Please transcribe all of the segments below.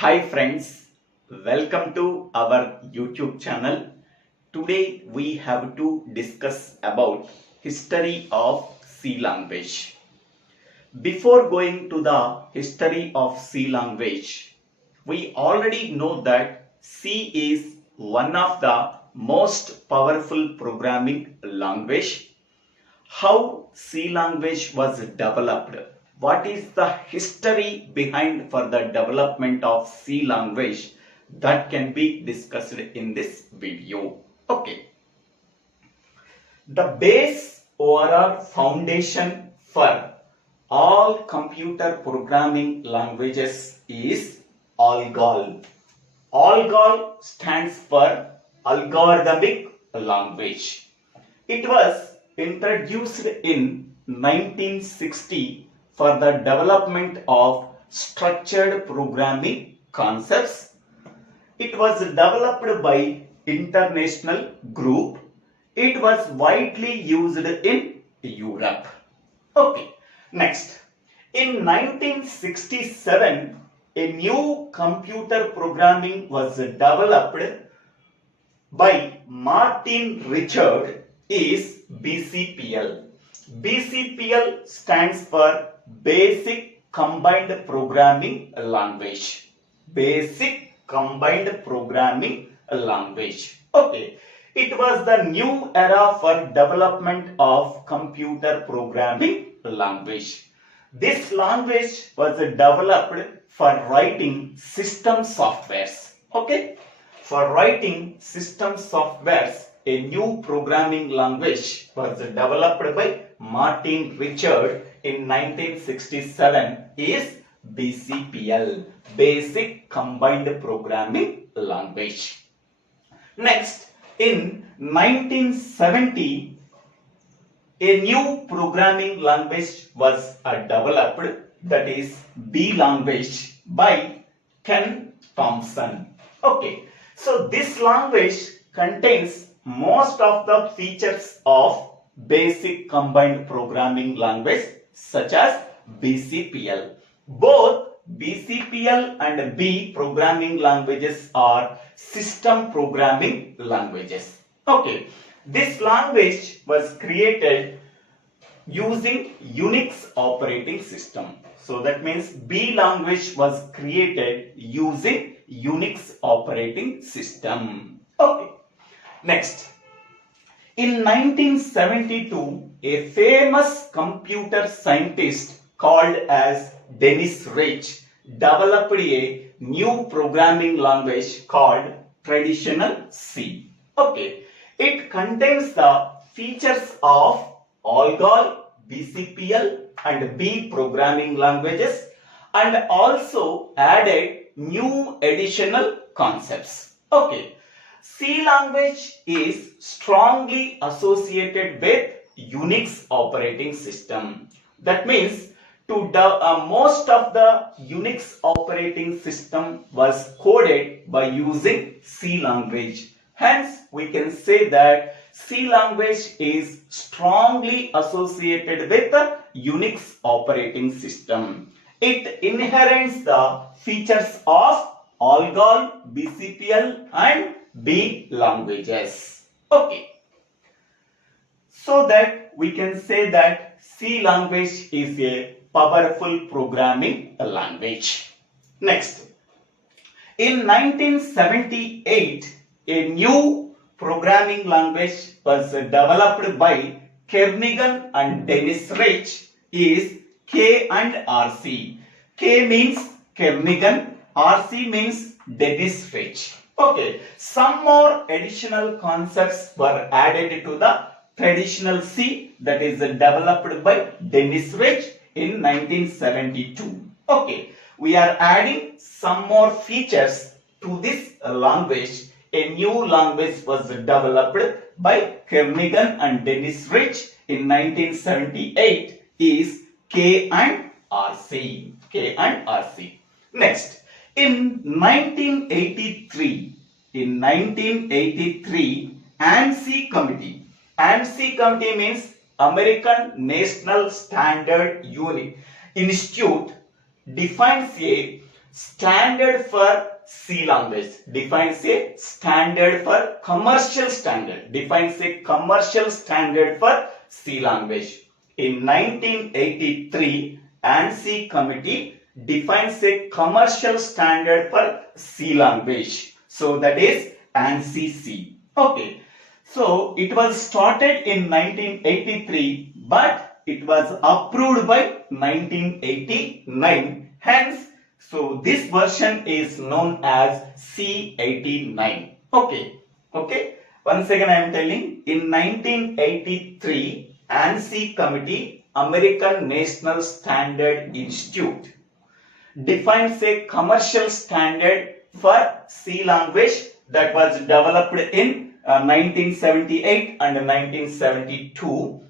Hi friends, welcome to our YouTube channel. Today we have to discuss about history of C language. Before going to the history of C language, we already know that C is one of the most powerful programming language. How C language was developed, what is the history behind for the development of C language, that can be discussed in this video. Okay, the base overall foundation for all computer programming languages is ALGOL. ALGOL stands for algorithmic language. It was introduced in 1960 for the development of structured programming concepts. It was developed by international group. It was widely used in Europe. Okay, next. In 1967, a new computer programming was developed by Martin Richard is BCPL. BCPL stands for Basic Combined Programming Language. Basic Combined Programming Language. Okay. It was the new era for development of computer programming language. This language was developed for writing system softwares. Okay. For writing system softwares, a new programming language was developed by Martin Richard in 1967 is BCPL, Basic Combined Programming Language. Next, in 1970, a new programming language was developed, that is B language, by Ken Thompson. Okay, so this language contains most of the features of Basic Combined Programming Language such as BCPL. Both BCPL and B programming languages are system programming languages. Okay, this language was created using Unix operating system. So that means B language was created using Unix operating system. Okay. Next, in 1972, a famous computer scientist called as Dennis Ritchie developed a new programming language called Traditional C. Okay, it contains the features of ALGOL, BCPL and B programming languages and also added new additional concepts. Okay. C language is strongly associated with Unix operating system. That means most of the Unix operating system was coded by using C language. Hence, we can say that C language is strongly associated with the Unix operating system. It inherits the features of ALGOL, BCPL and B languages. Okay. So that we can say that C language is a powerful programming language. Next. In 1978, a new programming language was developed by Kernighan and Dennis Ritchie is K and RC. K means Kernighan, RC means Dennis Ritchie. Okay, some more additional concepts were added to the Traditional C that is developed by Dennis Ritchie in 1972. Okay, we are adding some more features to this language. A new language was developed by Kernighan and Dennis Ritchie in 1978 is K and RC. K and RC. Next. In 1983, ANSI committee means American National Standard Institute defines a Standard for C language. Defines a standard for commercial standard. Defines a commercial standard for C language. In 1983, ANSI committee defines a commercial standard for C language. So that is ANSI C. Okay. So it was started in 1983, but it was approved by 1989. Hence, so this version is known as C89. Okay. Okay. Once again I am telling, in 1983, ANSI committee, American National Standard Institute, defines a commercial standard for C language that was developed in 1978 and 1972.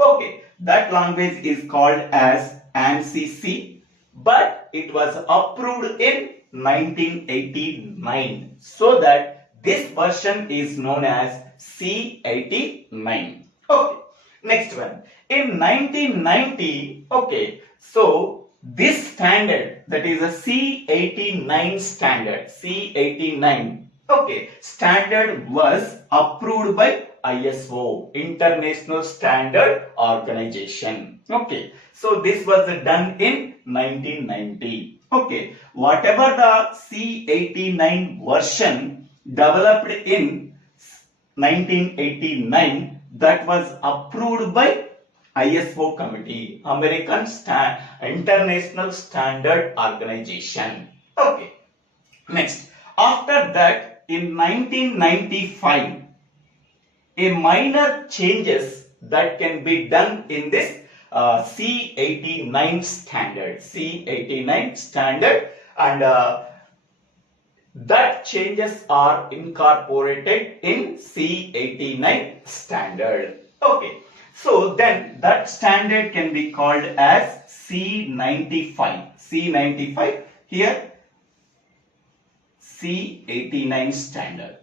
Okay, that language is called as ANSI C, but it was approved in 1989. So that this version is known as C89. Okay, next one. In 1990, okay, so this standard, that is a C89 standard, C89, okay, standard was approved by ISO, International Standard Organization. Okay, so this was done in 1990. Okay, whatever the C89 version developed in 1989, that was approved by ISO committee, International Standard Organization. Okay. Next, after that, in 1995, a minor changes that can be done in this C89 standard, and that changes are incorporated in C89 standard. Okay. So then that standard can be called as C95. C95 here, C89 standard.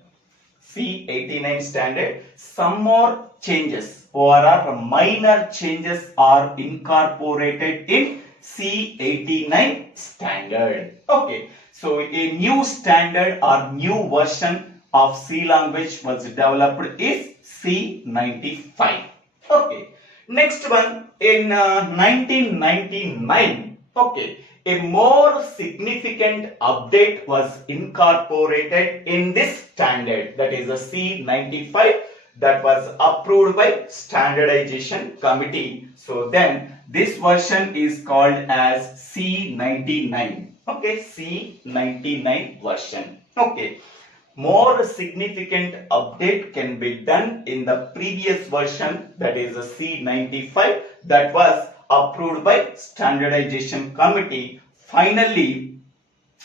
C89 standard. Some more changes or minor changes are incorporated in C89 standard. Okay. So a new standard or new version of C language was developed is C95. Okay, next one, in 1999, okay, a more significant update was incorporated in this standard, that is a C95, that was approved by Standardization Committee. So then this version is called as C99. Okay, C99 version. Okay. More significant update can be done in the previous version, that is a C95, that was approved by Standardization Committee. Finally,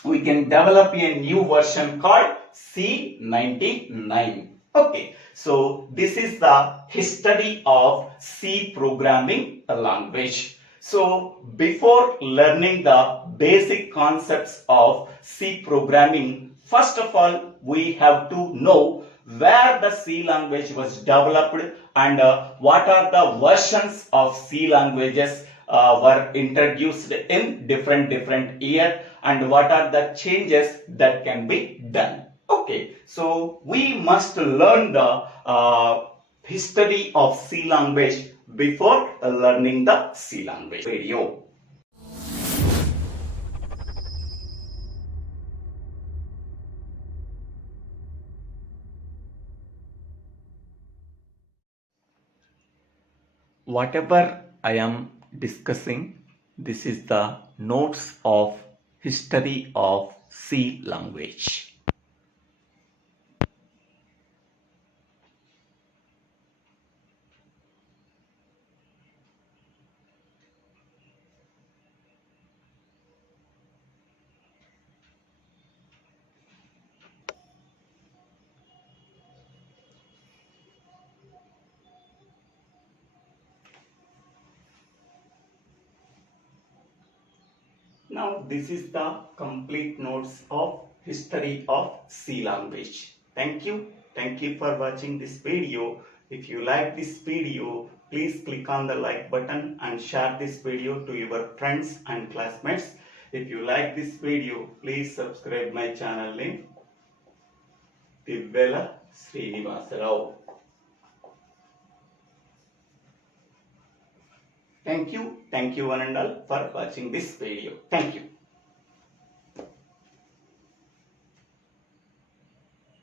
we can develop a new version called C99. Okay, so this is the history of C programming language. So before learning the basic concepts of C programming, first of all, we have to know where the C language was developed and what are the versions of C languages were introduced in different year, and what are the changes that can be done. Okay, so we must learn the history of C language before learning the C language video. Whatever I am discussing, this is the notes of history of C language. Now this is the complete notes of history of C language. Thank you. Thank you for watching this video. If you like this video, please click on the like button and share this video to your friends and classmates. If you like this video, please subscribe my channel name Tivvela Srinivasarao. Thank you one and all for watching this video. Thank you.